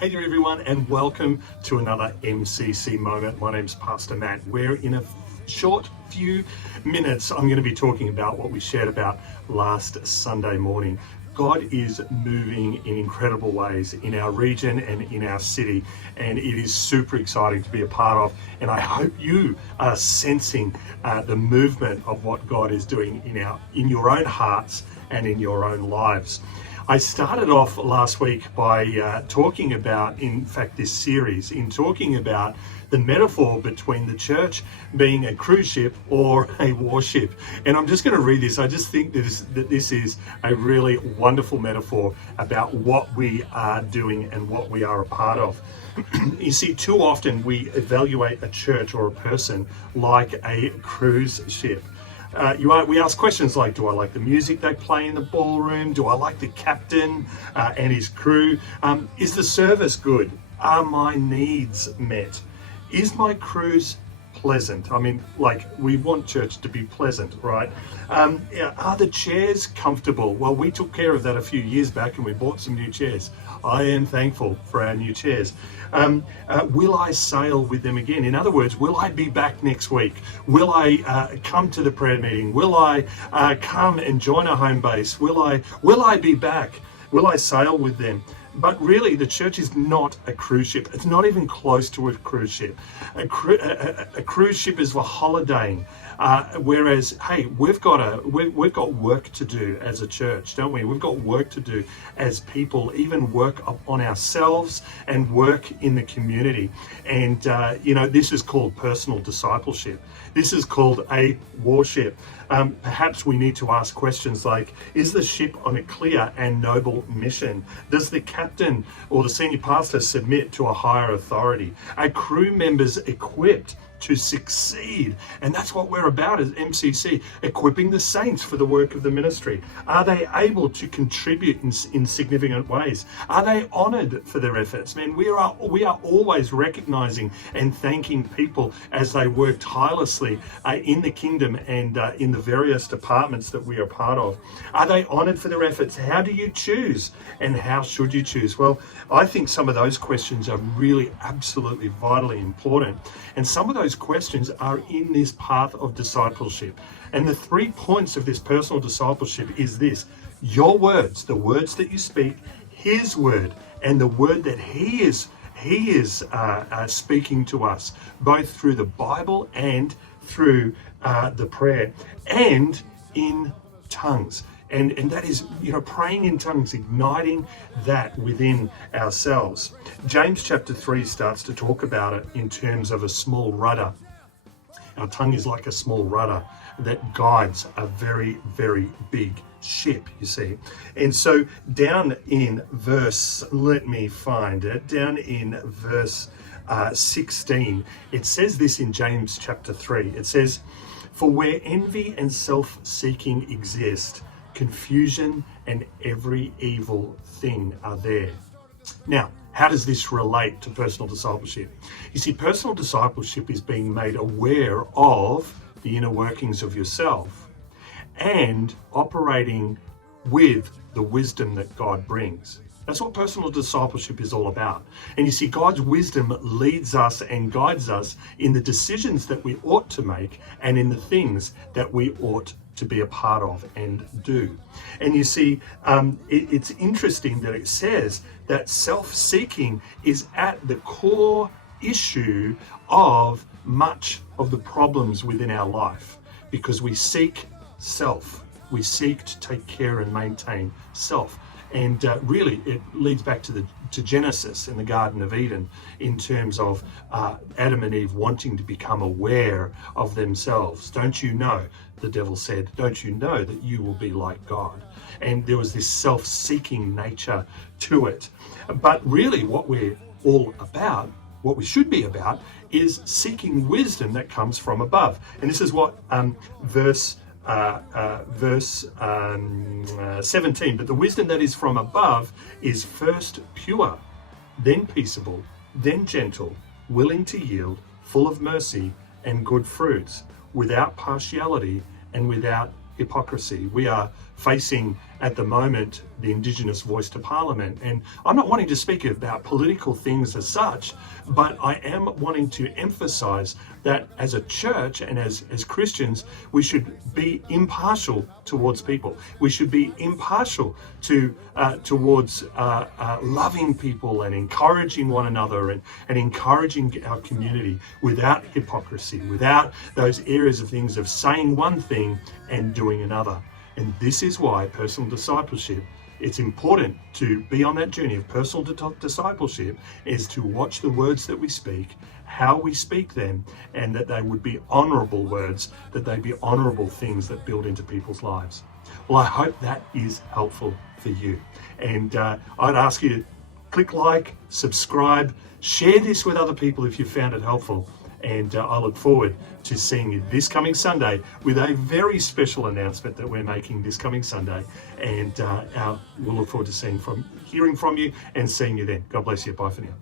Hey there everyone, and welcome to another MCC Moment. My name's Pastor Matt. We're in a short few minutes. I'm going to be talking about what we shared about last Sunday morning. God is moving in incredible ways in our region and in our city, and it is super exciting to be a part of. And I hope you are sensing the movement of what God is doing in your own hearts and in your own lives. I started off last week by talking about, in fact, this series, in talking about the metaphor between the church being a cruise ship or a warship. And I'm just going to read this. I just think that this is a really wonderful metaphor about what we are doing and what we are a part of. You see, too often we evaluate a church or a person like a cruise ship. We ask questions like, do I like the music they play in the ballroom? Do I like the captain and his crew? Is the service good? Are my needs met? Is my cruise pleasant? I mean, like, we want church to be pleasant, right? Are the chairs comfortable? Well, we took care of that a few years back and we bought some new chairs. I am thankful for our new chairs. Will I sail with them again? In other words, will I be back next week? Will I come to the prayer meeting? Will I come and join a home base? Will I be back? Will I sail with them? But really, the church is not a cruise ship. It's not even close to a cruise ship. A cruise ship is for holidaying. Whereas, hey, we've got work to do as a church, don't we? We've got work to do as people, even work on ourselves and work in the community. And, this is called personal discipleship. This is called a warship. Perhaps we need to ask questions like, is the ship on a clear and noble mission? Does the captain or the senior pastor submit to a higher authority? Are crew members equipped to succeed? And that's what we're about as MCC, equipping the saints for the work of the ministry. Are they able to contribute in significant ways? Are they honored for their efforts? Man, we are always recognizing and thanking people as they work tirelessly in the kingdom and in the various departments that we are part of. Are they honored for their efforts? How do you choose? And how should you choose? Well, I think some of those questions are really absolutely vitally important. And some of those questions are in this path of discipleship. And the 3 points of this personal discipleship is this: your words, the words that you speak, his word, and the word that he is speaking to us, both through the Bible and through the prayer, and in tongues. And that is, praying in tongues, igniting that within ourselves. James chapter 3 starts to talk about it in terms of a small rudder. Our tongue is like a small rudder that guides a very, very big ship, you see. And so down in verse 16, it says this in James chapter 3. It says, "For where envy and self-seeking exist, confusion and every evil thing are there." Now, how does this relate to personal discipleship? You see, personal discipleship is being made aware of the inner workings of yourself and operating with the wisdom that God brings. That's what personal discipleship is all about. And you see, God's wisdom leads us and guides us in the decisions that we ought to make and in the things that we ought to be a part of and do. And you see, it's interesting that it says that self-seeking is at the core issue of much of the problems within our life, because we seek self. We seek to take care and maintain self. And really, it leads back to Genesis in the Garden of Eden in terms of Adam and Eve wanting to become aware of themselves. Don't you know, the devil said, don't you know that you will be like God? And there was this self-seeking nature to it. But really, what we're all about, what we should be about, is seeking wisdom that comes from above. And this is what verse 17, "But the wisdom that is from above is first pure, then peaceable, then gentle, willing to yield, full of mercy and good fruits, without partiality and without hypocrisy." We are facing at the moment the Indigenous voice to Parliament. And I'm not wanting to speak about political things as such, but I am wanting to emphasize that as a church and as Christians, we should be impartial towards people. We should be impartial towards loving people and encouraging one another and encouraging our community without hypocrisy, without those areas of things of saying one thing and doing another. And this is why personal discipleship, it's important to be on that journey of personal discipleship, is to watch the words that we speak, how we speak them, and that they would be honorable words, that they be honorable things that build into people's lives. Well, I hope that is helpful for you. And I'd ask you to click like, subscribe, share this with other people if you found it helpful. And I look forward to seeing you this coming Sunday with a very special announcement that we're making this coming Sunday. And we'll look forward to hearing from you and seeing you then. God bless you. Bye for now.